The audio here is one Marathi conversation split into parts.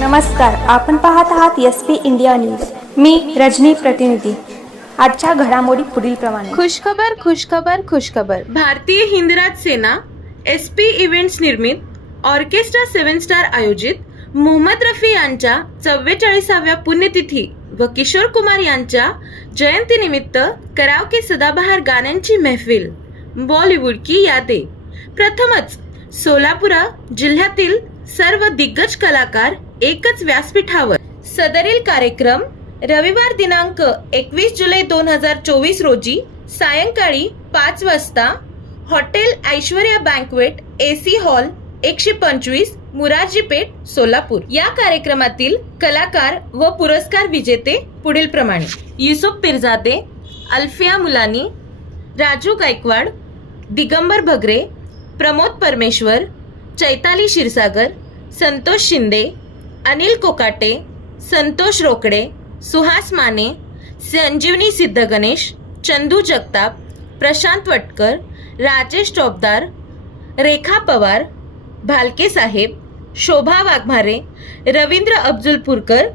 नमस्कार आपण पाहत आहात एस पी इंडिया न्यूज. मी रजनी प्रतिनिधी. आजच्या घडामोडी पुढील प्रमाणे. खुशखबर खुशखबर खुशखबर. Bharatiya Hindraj Sena S P events निर्मित ऑर्केस्ट्रा सेव्हन स्टार आयोजित मोहम्मद रफी यांच्या चव्वेचाळीसाव्या पुण्यतिथी व किशोर कुमार यांच्या जयंतीनिमित्त करावके सदाबहार गाण्यांची महफिल बॉलिवूड की यादे. प्रथमच सोलापुरा जिल्ह्यातील सर्व दिग्गज कलाकार एकच व्यासपीठावर सदरील कार्यक्रम रविवार दिनांक एकवीस जुलै दोन हजार चोवीस रोजी सायंकाळी पाच वाजता hotel Aishwarya banquet AC hall एकशे पंचवीस मुरारजी पेठ सोलापूर. या कार्यक्रमातील कलाकार व पुरस्कार विजेते पुढील प्रमाणे. युसुफ पिरजादे अल्फिया मुलानी राजू गायकवाड दिगंबर भगरे प्रमोद परमेश्वर चैताली क्षीरसागर संतोष शिंदे अनिल कोकाटे संतोष रोकडे सुहास माने संजीवनी सिद्ध गणेश चंदू जगताप प्रशांत वटकर राजेश टोपदार रेखा पवार भालके साहेब शोभा वाघमारे रवींद्र अब्जुलपूरकर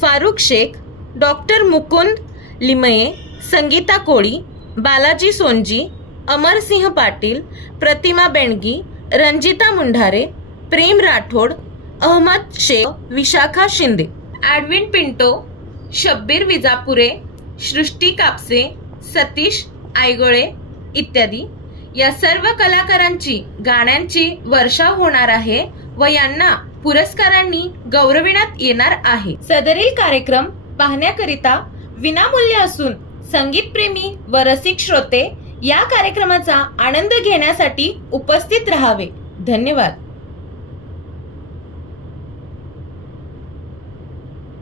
फारुख शेख डॉक्टर मुकुंद लिमये संगीता कोळी बालाजी सोनजी अमरसिंह पाटील प्रतिमा बेणगी रंजिता मुंढारे प्रेम राठोड अहमद शेख विशाखा शिंदे ॲडविन पिंटो शब्बीर विजापुरे सृष्टी कापसे सतीश आयगोळे इत्यादी. या सर्व कलाकारांची गाण्यांची वर्षा होणार आहे व यांना पुरस्कारांनी गौरविण्यात येणार आहे. सदरील कार्यक्रम पाहण्याकरिता विनामूल्य असून संगीतप्रेमी व रसिक श्रोते या कार्यक्रमाचा आनंद घेण्यासाठी उपस्थित राहावे. धन्यवाद.